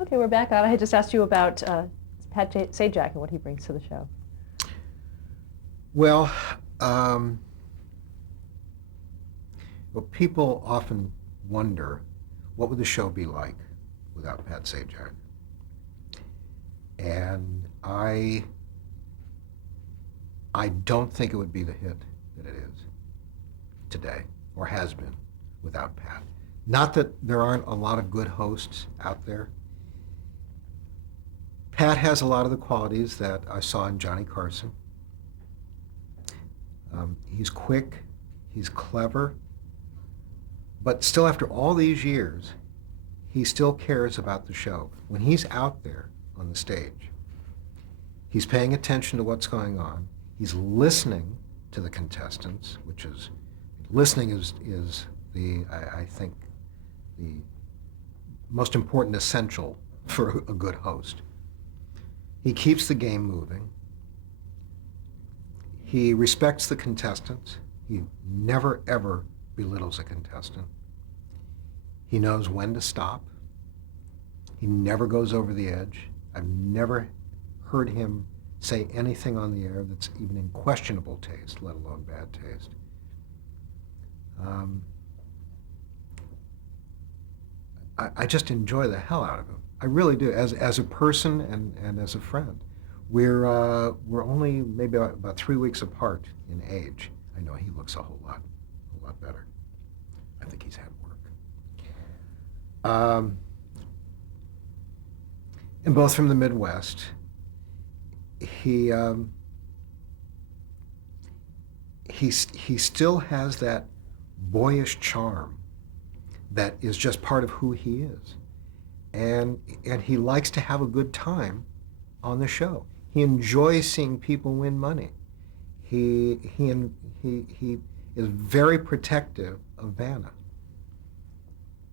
Okay, we're back on. I had just asked you about Pat Sajak and what he brings to the show. Well, um, well, people often wonder what would the show be like without Pat Sajak, and I don't think it would be the hit that it is today or has been without Pat. Not that there aren't a lot of good hosts out there. Pat has a lot of the qualities that I saw in Johnny Carson. He's quick, he's clever, but still, after all these years, he still cares about the show. When he's out there on the stage, he's paying attention to what's going on. He's listening to the contestants, which is listening is I think the most important essential for a good host. He keeps the game moving. He respects the contestants. He never ever belittles a contestant. He knows when to stop. He never goes over the edge. I've never heard him say anything on the air that's even in questionable taste, let alone bad taste. Um, I just enjoy the hell out of him. I really do, as a person and as a friend. We're only maybe about 3 weeks apart in age. I know he looks a whole lot better. I think he's had work. And both from the Midwest. He he still has that boyish charm that is just part of who he is, and he likes to have a good time on the show. He enjoys seeing people win money. He is very protective of Vanna,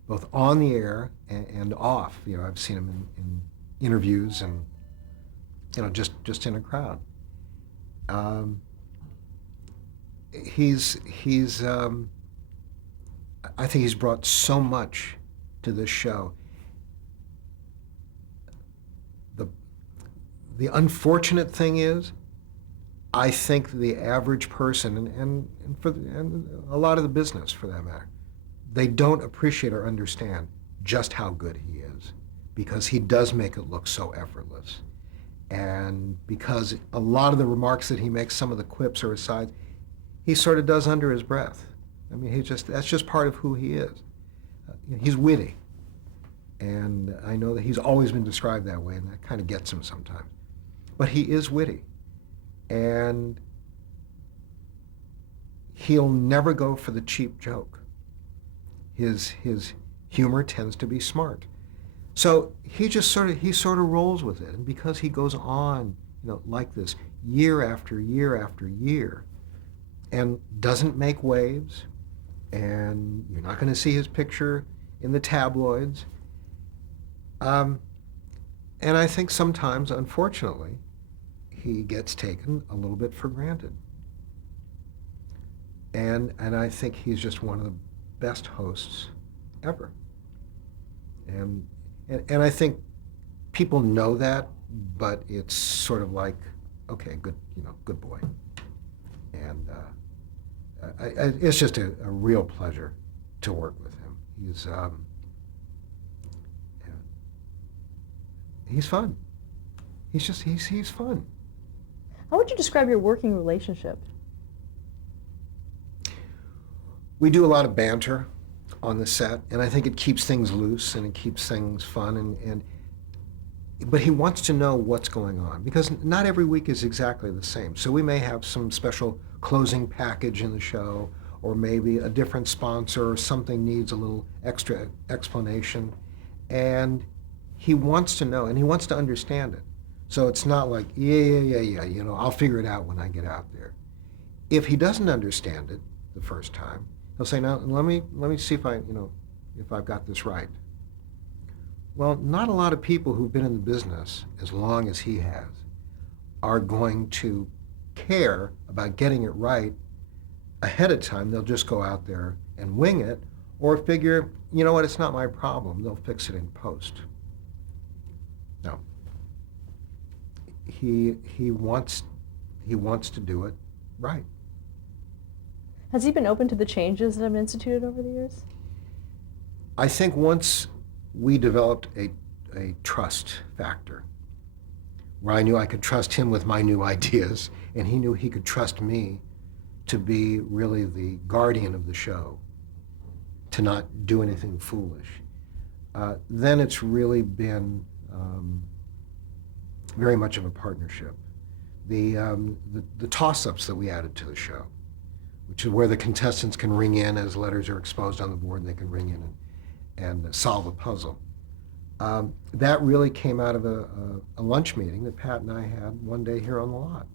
both on the air and off. You know, I've seen him in interviews and just in a crowd. Um, he's I think he's brought so much to this show. The the unfortunate thing is, I think the average person and a lot of the business for that matter, they don't appreciate or understand just how good he is, because he does make it look so effortless. And because a lot of the remarks that he makes, some of the quips or asides, he sort of does under his breath. I mean, that's just part of who he is. He's witty, and I know that he's always been described that way, and that kind of gets him sometimes. But he is witty, and he'll never go for the cheap joke. His humor tends to be smart. So he sort of rolls with it, and because he goes on, like this year after year after year, and doesn't make waves, and you're not going to see his picture in the tabloids. And I think sometimes, unfortunately, he gets taken a little bit for granted. And I think he's just one of the best hosts ever. And I think people know that, but it's sort of like, okay, good boy. And it's just a real pleasure to work with him. He's fun. He's fun. How would you describe your working relationship? We do a lot of banter on the set, and I think it keeps things loose and it keeps things fun. But he wants to know what's going on, because not every week is exactly the same. So we may have some special closing package in the show, or maybe a different sponsor, or something needs a little extra explanation. And he wants to know, and he wants to understand it. So it's not like, yeah, I'll figure it out when I get out there. If he doesn't understand it the first time, he'll say, now let me see if I've got this right. Well, not a lot of people who've been in the business as long as he has are going to care about getting it right ahead of time. They'll just go out there and wing it, or figure, you know what, it's not my problem. They'll fix it in post. No. He wants to do it right. Has he been open to the changes that have been instituted over the years? I think once we developed a trust factor, where I knew I could trust him with my new ideas, and he knew he could trust me to be really the guardian of the show, to not do anything foolish, then it's really been very much of a partnership. The toss-ups that we added to the show, which is where the contestants can ring in as letters are exposed on the board, and they can ring in and solve a puzzle. That really came out of a lunch meeting that Pat and I had one day here on the lot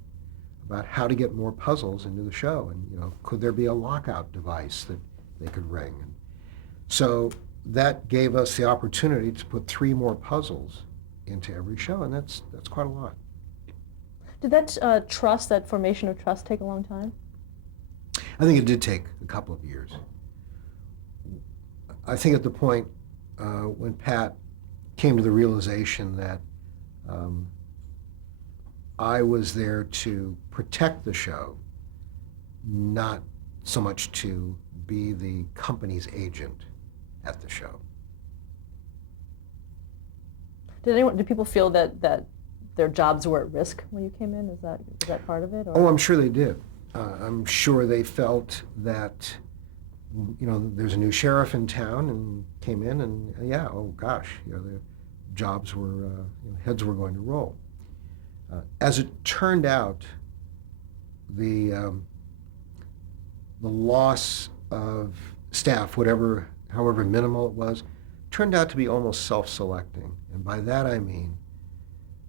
about how to get more puzzles into the show, and could there be a lockout device that they could ring? And so that gave us the opportunity to put 3 more puzzles into every show, and that's quite a lot. Did that trust, that formation of trust, take a long time? I think it did take a couple of years. I think at the point when Pat came to the realization that I was there to protect the show, not so much to be the company's agent at the show. Did people feel that their jobs were at risk when you came in? Is that part of it? Or? Oh, I'm sure they did. I'm sure they felt that, there's a new sheriff in town and came in and, oh gosh, the jobs were, heads were going to roll. As it turned out, the loss of staff, however minimal it was, turned out to be almost self-selecting. And by that I mean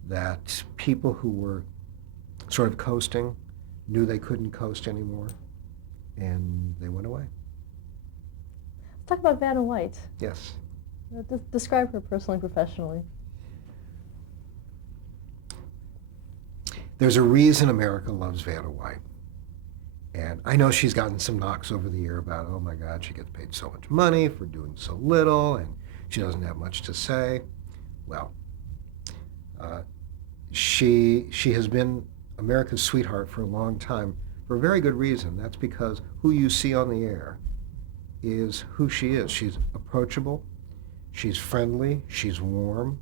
that people who were sort of coasting knew they couldn't coast anymore, and they went away. Let's talk about Vanna White. Yes. Describe her personally and professionally. There's a reason America loves Vanna White. And I know she's gotten some knocks over the year about, oh my God, she gets paid so much money for doing so little, and she doesn't have much to say. Well, she has been America's sweetheart for a long time for a very good reason. That's because who you see on the air is who she is. She's approachable, she's friendly, she's warm,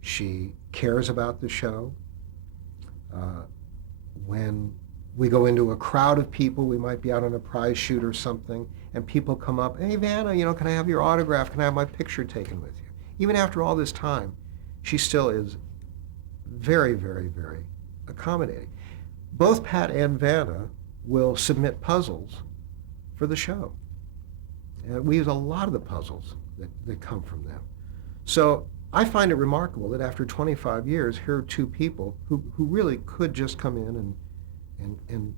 she cares about the show. When we go into a crowd of people, we might be out on a prize shoot or something, and people come up, hey Vanna, can I have your autograph? Can I have my picture taken with you? Even after all this time, she still is very, very, very accommodating. Both Pat and Vanna will submit puzzles for the show. And we use a lot of the puzzles that come from them. So I find it remarkable that after 25 years, here are 2 people who really could just come in and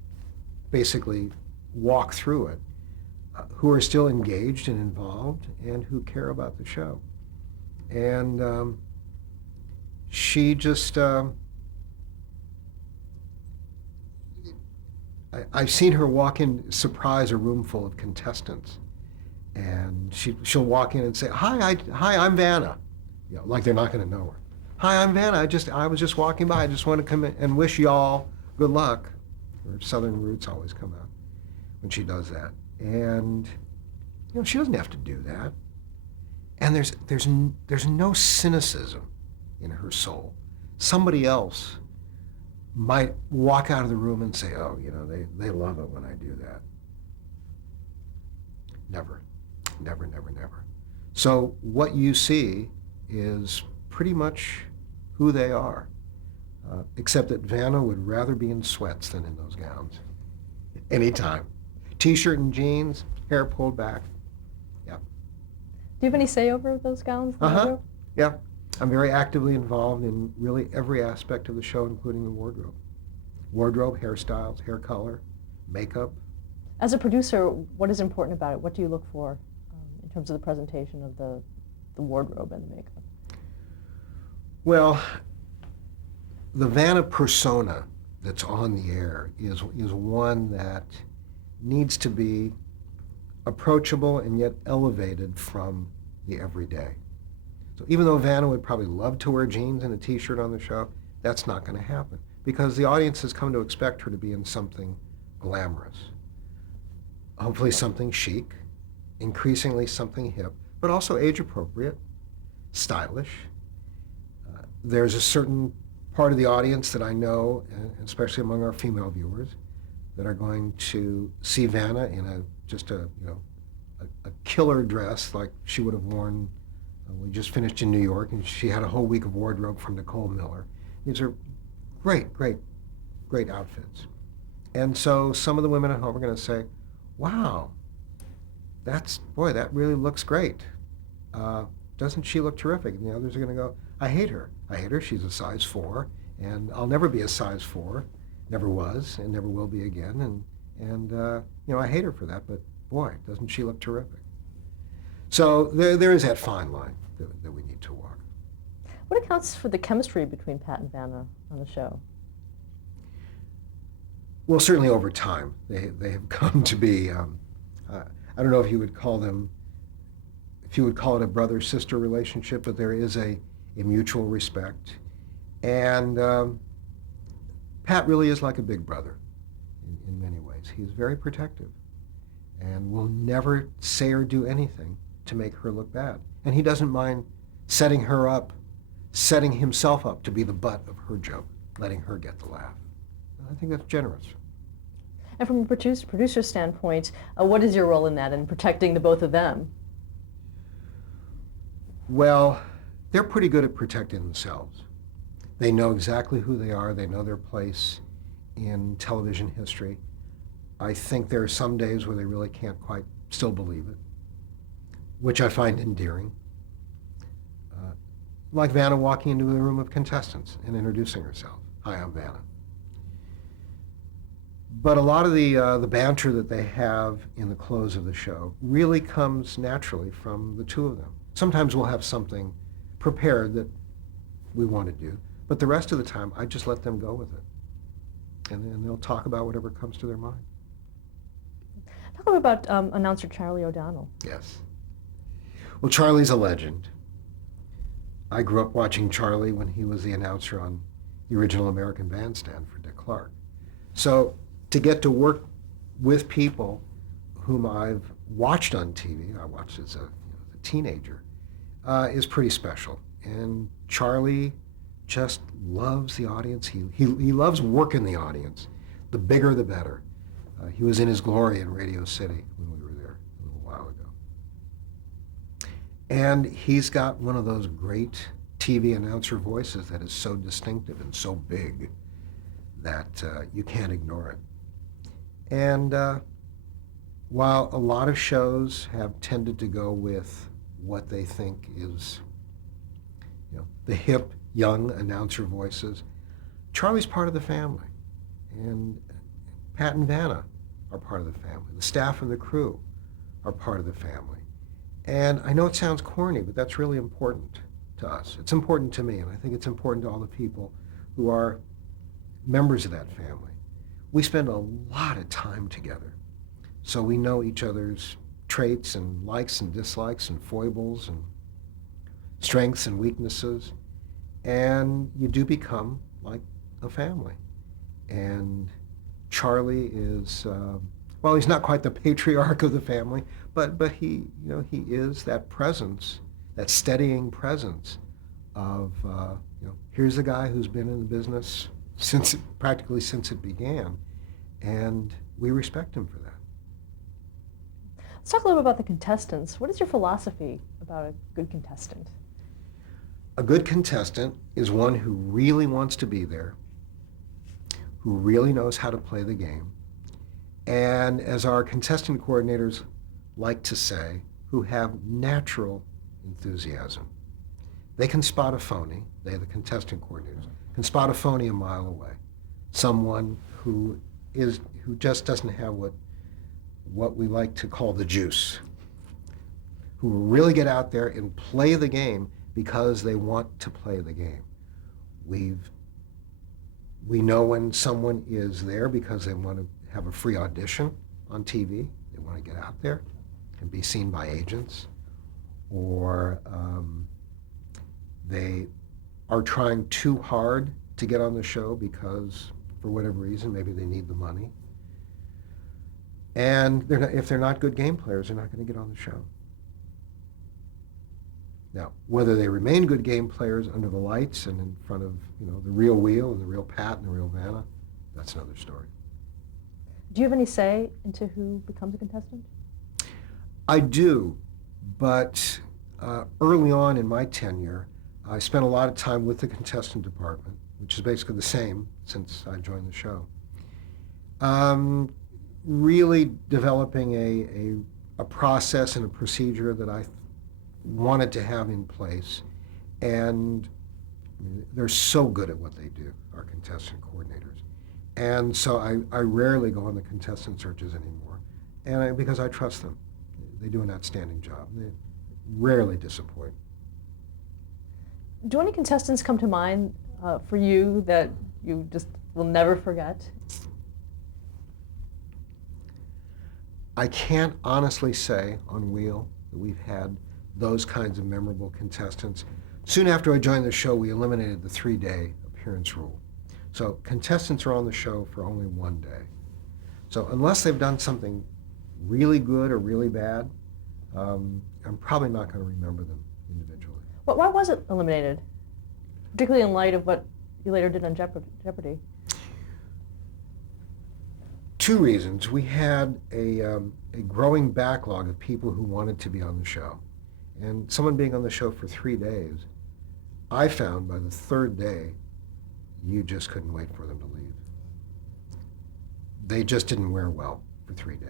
basically walk through it, who are still engaged and involved and who care about the show. And she just, I've seen her walk in, surprise a room full of contestants. And she'll walk in and say, hi, I'm Vanna. Like they're not going to know her. Hi, I'm Vanna. I was just walking by. I just want to come in and wish y'all good luck. Her southern roots always come out when she does that. And she doesn't have to do that. And there's no cynicism in her soul. Somebody else might walk out of the room and say, oh, they love it when I do that. Never, never, never, never. So what you see is pretty much who they are, except that Vanna would rather be in sweats than in those gowns, anytime. T-shirt and jeans, hair pulled back. Yeah. Do you have any say over those gowns? Yeah. I'm very actively involved in really every aspect of the show, including the wardrobe. Wardrobe, hairstyles, hair color, makeup. As a producer, what is important about it? What do you look for in terms of the presentation of the wardrobe and the makeup? Well, the Vanna persona that's on the air is one that needs to be approachable and yet elevated from the everyday. So even though Vanna would probably love to wear jeans and a t-shirt on the show, that's not going to happen because the audience has come to expect her to be in something glamorous. Hopefully something chic, increasingly something hip, but also age appropriate, stylish. There's a certain part of the audience that I know, especially among our female viewers, that are going to see Vanna in just a killer dress like she would have worn. We just finished in New York, and she had a whole week of wardrobe from Nicole Miller. These are great, great, great outfits. And so some of the women at home are going to say, wow, that really looks great. Doesn't she look terrific? And the others are going to go, I hate her. I hate her. She's a size 4, and I'll never be a size 4. Never was, and never will be again. And I hate her for that, but boy, doesn't she look terrific. So there is that fine line that we need to walk. What accounts for the chemistry between Pat and Vanna on the show? Well, certainly over time, they have come to be, I don't know if you would call it a brother-sister relationship, but there is a mutual respect. And Pat really is like a big brother in many ways. He's very protective and will never say or do anything to make her look bad. And he doesn't mind setting himself up to be the butt of her joke, letting her get the laugh. I think that's generous. And from a producer standpoint, what is your role in that, in protecting the both of them? Well, they're pretty good at protecting themselves. They know exactly who they are. They know their place in television history. I think there are some days where they really can't quite still believe it, which I find endearing. Like Vanna walking into a room of contestants and introducing herself. Hi, I'm Vanna. But a lot of the banter that they have in the close of the show really comes naturally from the two of them. Sometimes we'll have something prepared that we want to do, but the rest of the time I just let them go with it. And then they'll talk about whatever comes to their mind. Talk a bit about announcer Charlie O'Donnell. Yes. Well, Charlie's a legend. I grew up watching Charlie when he was the announcer on the original American Bandstand for Dick Clark. So to get to work with people whom I've watched on TV, I watched as a teenager, is pretty special. And Charlie just loves the audience. He loves working the audience. The bigger, the better. He was in his glory in Radio City when we were there a little while ago. And he's got one of those great TV announcer voices that is so distinctive and so big that you can't ignore it. And while a lot of shows have tended to go with what they think is, the hip, young announcer voices, Charlie's part of the family. And Pat and Vanna are part of the family. The staff and the crew are part of the family. And I know it sounds corny, but that's really important to us. It's important to me, and I think it's important to all the people who are members of that family. We spend a lot of time together, so we know each other's traits and likes and dislikes and foibles and strengths and weaknesses, and you do become like a family. And Charlie is, well, he's not quite the patriarch of the family, but he is that presence, that steadying presence of, here's a guy who's been in the business practically since it began, and we respect him for that. Let's talk a little bit about the contestants. What is your philosophy about a good contestant? A good contestant is one who really wants to be there, who really knows how to play the game, and as our contestant coordinators like to say, who have natural enthusiasm. They can spot a phony, the contestant coordinators, can spot a phony a mile away. Someone who just doesn't have what we like to call the juice, who really get out there and play the game because they want to play the game. We know when someone is there because they want to have a free audition on TV. They want to get out there and be seen by agents, or They are trying too hard to get on the show because, for whatever reason, maybe they need the money. And if they're not good game players, they're not going to get on the show. Now, whether they remain good game players under the lights and in front of, the real wheel and the real Pat and the real Vanna, that's another story. Do you have any say into who becomes a contestant? I do, but early on in my tenure, I spent a lot of time with the contestant department, which is basically the same since I joined the show. Really developing a process and a procedure that I wanted to have in place. And they're so good at what they do, our contestant coordinators. And so I rarely go on the contestant searches anymore, and because I trust them. They do an outstanding job. They rarely disappoint. Do any contestants come to mind for you that you just will never forget? I can't honestly say on Wheel that we've had those kinds of memorable contestants. Soon after I joined the show, we eliminated the 3-day appearance rule. So contestants are on the show for only 1 day. So unless they've done something really good or really bad, I'm probably not going to remember them individually. Why was it eliminated? Particularly in light of what you later did on Jeopardy. 2 reasons. We had a growing backlog of people who wanted to be on the show. And someone being on the show for 3 days, I found by the 3rd day, you just couldn't wait for them to leave. They just didn't wear well for 3 days.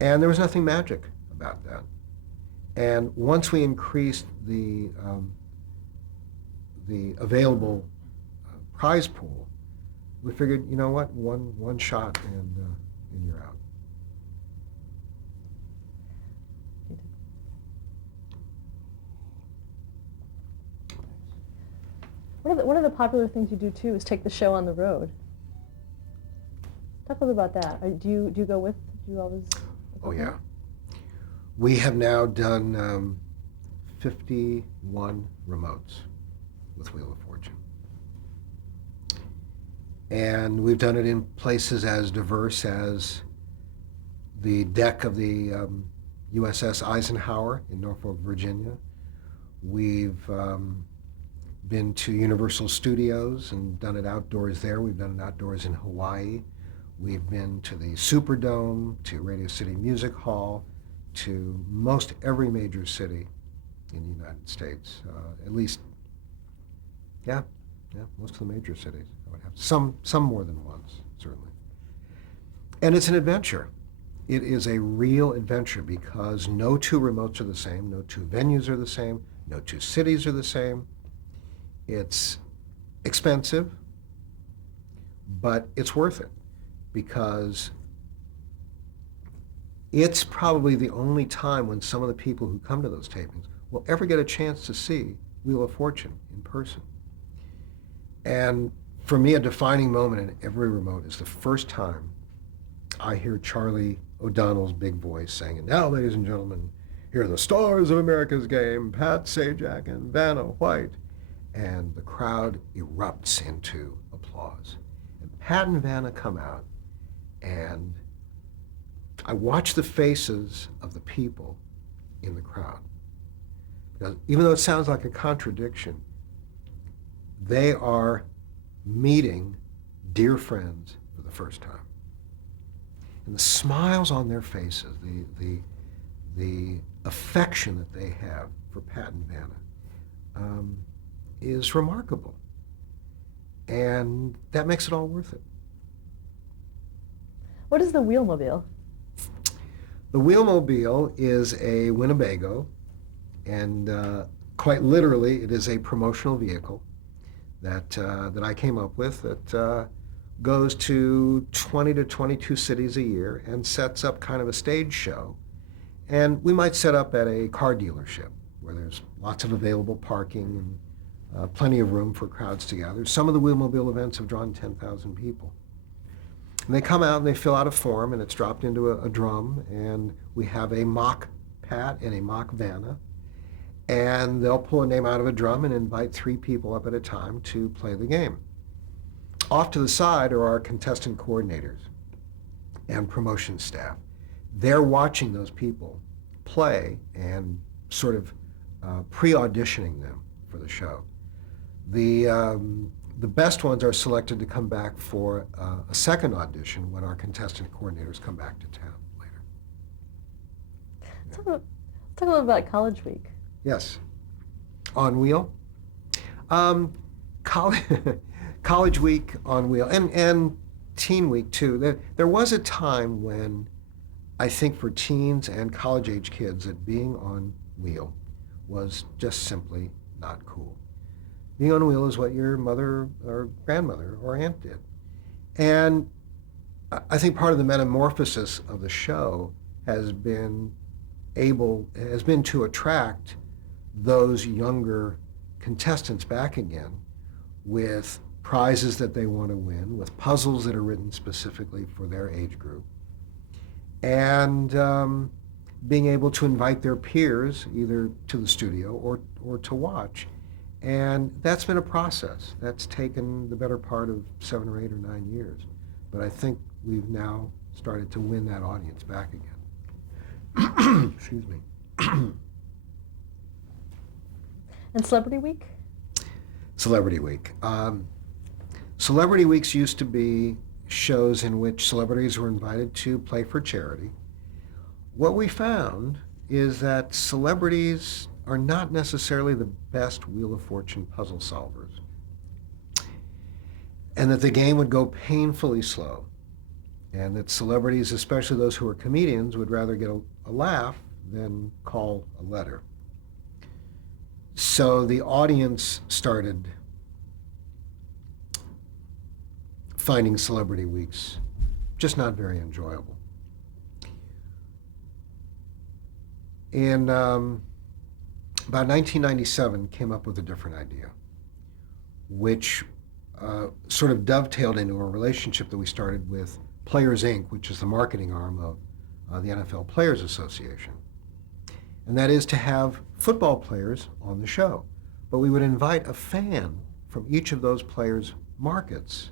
And there was nothing magic about that. And once we increased the available prize pool, we figured, you know what, one shot and you're out. One of the popular things you do too is take the show on the road. Talk a little about that. Do you go with? Do you always? Oh yeah. We have now done 51 remotes with Wheel of Fortune. And we've done it in places as diverse as the deck of the USS Eisenhower in Norfolk, Virginia. We've been to Universal Studios and done it outdoors there. We've done it outdoors in Hawaii. We've been to the Superdome, to Radio City Music Hall, to most every major city in the United States. At least, most of the major cities. I would have some more than once, certainly. And it's an adventure. It is a real adventure because no 2 remotes are the same, no 2 venues are the same, no 2 cities are the same. It's expensive, but it's worth it because it's probably the only time when some of the people who come to those tapings will ever get a chance to see Wheel of Fortune in person. And for me, a defining moment in every remote is the first time I hear Charlie O'Donnell's big voice saying, "And now, ladies and gentlemen, here are the stars of America's game, Pat Sajak and Vanna White." And the crowd erupts into applause. And Pat and Vanna come out, and I watch the faces of the people in the crowd. Because even though it sounds like a contradiction, they are meeting dear friends for the first time. And the smiles on their faces, the affection that they have for Pat and Vanna is remarkable. And that makes it all worth it. What is the Wheelmobile? The Wheelmobile is a Winnebago, and quite literally, it is a promotional vehicle that I came up with that goes to 20 to 22 cities a year and sets up kind of a stage show. And we might set up at a car dealership where there's lots of available parking and plenty of room for crowds to gather. Some of the Wheelmobile events have drawn 10,000 people. And they come out and they fill out a form, and it's dropped into a drum, and we have a mock Pat and a mock Vanna. and they'll pull a name out of a drum and invite 3 people up at a time to play the game. Off to the side are our contestant coordinators and promotion staff. They're watching those people play and sort of pre-auditioning them for the show. The best ones are selected to come back for a second audition when our contestant coordinators come back to town later. Talk a little about College Week. Yes. On Wheel. College, College Week on Wheel, and Teen Week too. There was a time when I think for teens and college-age kids that being on Wheel was just simply not cool. Being on Wheel is what your mother or grandmother or aunt did. And I think part of the metamorphosis of the show has been to attract those younger contestants back again with prizes that they want to win, with puzzles that are written specifically for their age group, and being able to invite their peers either to the studio or to watch. And that's been a process. That's taken the better part of 7 or 8 or 9 years. But I think we've now started to win that audience back again. Excuse me. And Celebrity Week? Celebrity Week. Celebrity Weeks used to be shows in which celebrities were invited to play for charity. What we found is that celebrities are not necessarily the best Wheel of Fortune puzzle solvers, and that the game would go painfully slow, and that celebrities, especially those who are comedians, would rather get a laugh than call a letter. So the audience started finding Celebrity Weeks just not very enjoyable. And about 1997 came up with a different idea, which sort of dovetailed into a relationship that we started with Players Inc., which is the marketing arm of the NFL Players Association. And that is to have football players on the show. But we would invite a fan from each of those players' markets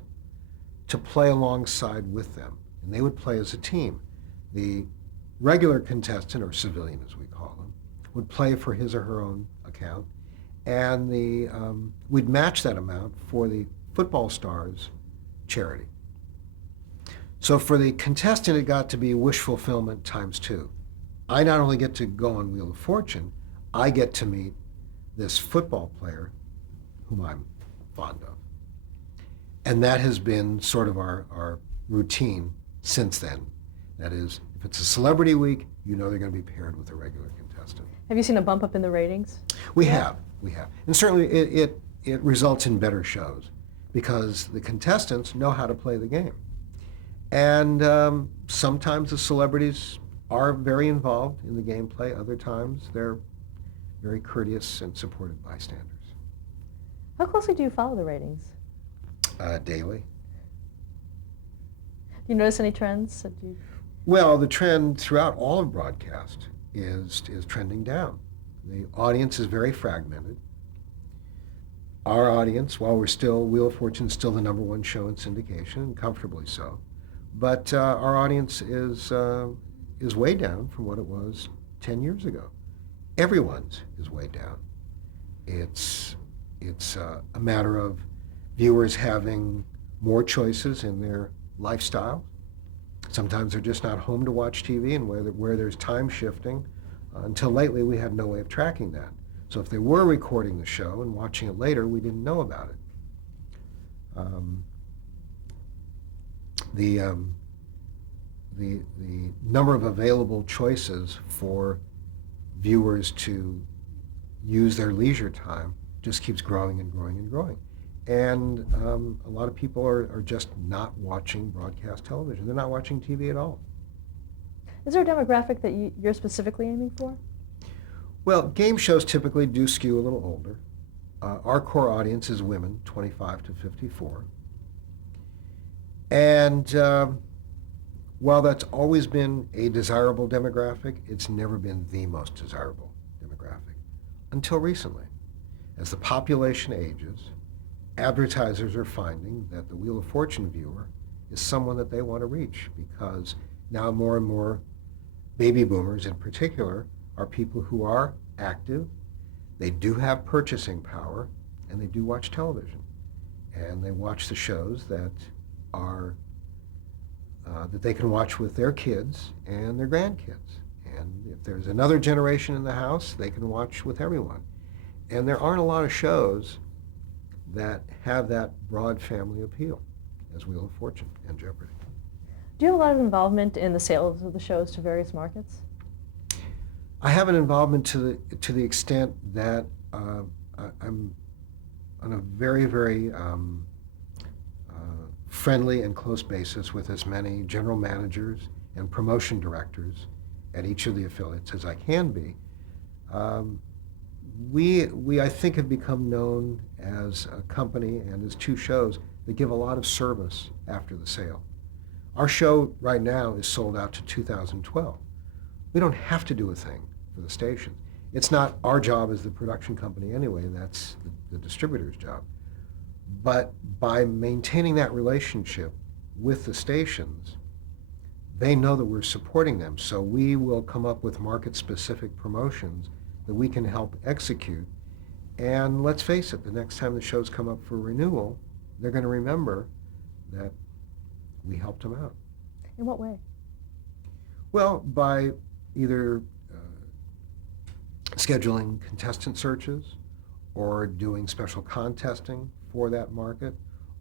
to play alongside with them. And they would play as a team. The regular contestant, or civilian as we call them, would play for his or her own account. And we'd match that amount for the football stars charity. So for the contestant, it got to be wish fulfillment times 2. I not only get to go on Wheel of Fortune, I get to meet this football player whom I'm fond of. And that has been sort of our routine since then. That is, if it's a Celebrity Week, you know they're going to be paired with a regular contestant. Have you seen a bump up in the ratings? We have. And certainly it results in better shows because the contestants know how to play the game. And sometimes the celebrities are very involved in the gameplay. Other times they're very courteous and supportive bystanders. How closely do you follow the ratings? Daily. Do you notice any trends? Well, the trend throughout all of broadcast is trending down. The audience is very fragmented. Our audience, while Wheel of Fortune is still the #1 show in syndication, and comfortably so, but our audience is way down from what it was 10 years ago. Everyone's is way down. It's a matter of viewers having more choices in their lifestyle. Sometimes they're just not home to watch TV, and where there's time shifting. Until lately, we had no way of tracking that. So if they were recording the show and watching it later, we didn't know about it. The number of available choices for viewers to use their leisure time just keeps growing and growing and growing. And a lot of people are just not watching broadcast television. They're not watching TV at all. Is there a demographic that you're specifically aiming for? Well, game shows typically do skew a little older. Our core audience is women, 25 to 54. And while that's always been a desirable demographic, it's never been the most desirable demographic. until recently. As the population ages, advertisers are finding that the Wheel of Fortune viewer is someone that they want to reach, because now more and more baby boomers in particular are people who are active, they do have purchasing power, and they do watch television. And they watch the shows that are that they can watch with their kids and their grandkids. And if there's another generation in the house, they can watch with everyone. And there aren't a lot of shows that have that broad family appeal as Wheel of Fortune and Jeopardy. Do you have a lot of involvement in the sales of the shows to various markets? I have an involvement to the extent that I'm on a very, very friendly and close basis with as many general managers and promotion directors at each of the affiliates as I can be. We I think have become known as a company and as two shows that give a lot of service after the sale. Our show right now is sold out to 2012. We don't have to do a thing for the station. It's not our job as the production company anyway, that's the distributor's job. But by maintaining that relationship with the stations, they know that we're supporting them. So we will come up with market-specific promotions that we can help execute. And let's face it, the next time the shows come up for renewal, they're going to remember that we helped them out. In what way? Well, by either scheduling contestant searches or doing special contesting for that market,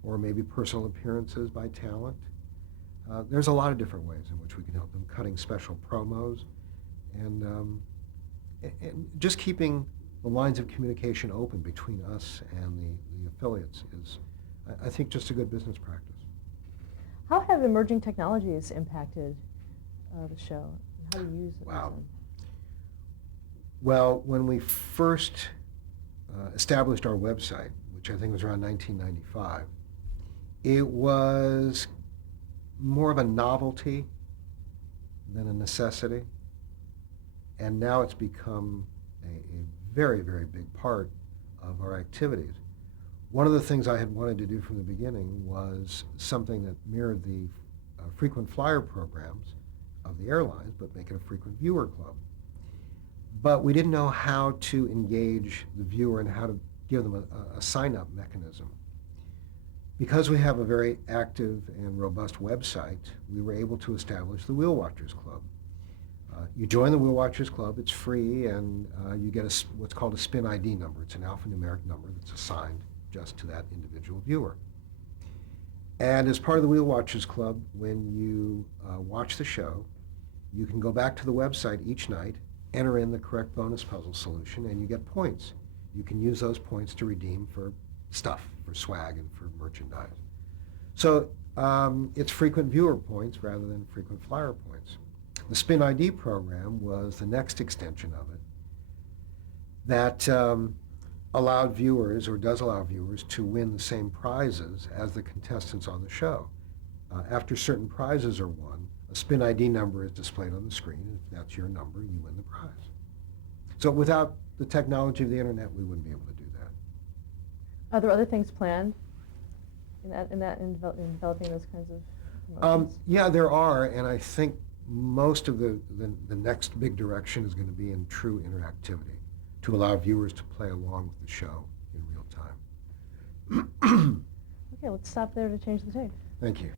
or maybe personal appearances by talent. There's a lot of different ways in which we can help them, cutting special promos and just keeping the lines of communication open between us and the affiliates is, I think, just a good business practice. How have emerging technologies impacted the show? How do you use it? Wow. Well, when we first established our website, which I think was around 1995, it was more of a novelty than a necessity. And now it's become a very, very big part of our activities. One of the things I had wanted to do from the beginning was something that mirrored the frequent flyer programs of the airlines, but make it a frequent viewer club. But we didn't know how to engage the viewer and how to give them a sign-up mechanism. Because we have a very active and robust website, we were able to establish the Wheel Watchers Club. You join the Wheel Watchers Club, it's free, and you get what's called a spin ID number. It's an alphanumeric number that's assigned just to that individual viewer. And as part of the Wheel Watchers Club, when you watch the show, you can go back to the website each night, enter in the correct bonus puzzle solution, and you get points. You can use those points to redeem for stuff, for swag and for merchandise. So it's frequent viewer points rather than frequent flyer points. The Spin ID program was the next extension of it that allowed viewers, or does allow viewers, to win the same prizes as the contestants on the show. After certain prizes are won, a Spin ID number is displayed on the screen. If that's your number, you win the prize. So without the technology of the internet, we wouldn't be able to do that. Are there other things planned in developing those kinds of promotions? Yeah, there are, and I think most of the next big direction is going to be in true interactivity to allow viewers to play along with the show in real time. Okay, let's stop there to change the tape. Thank you.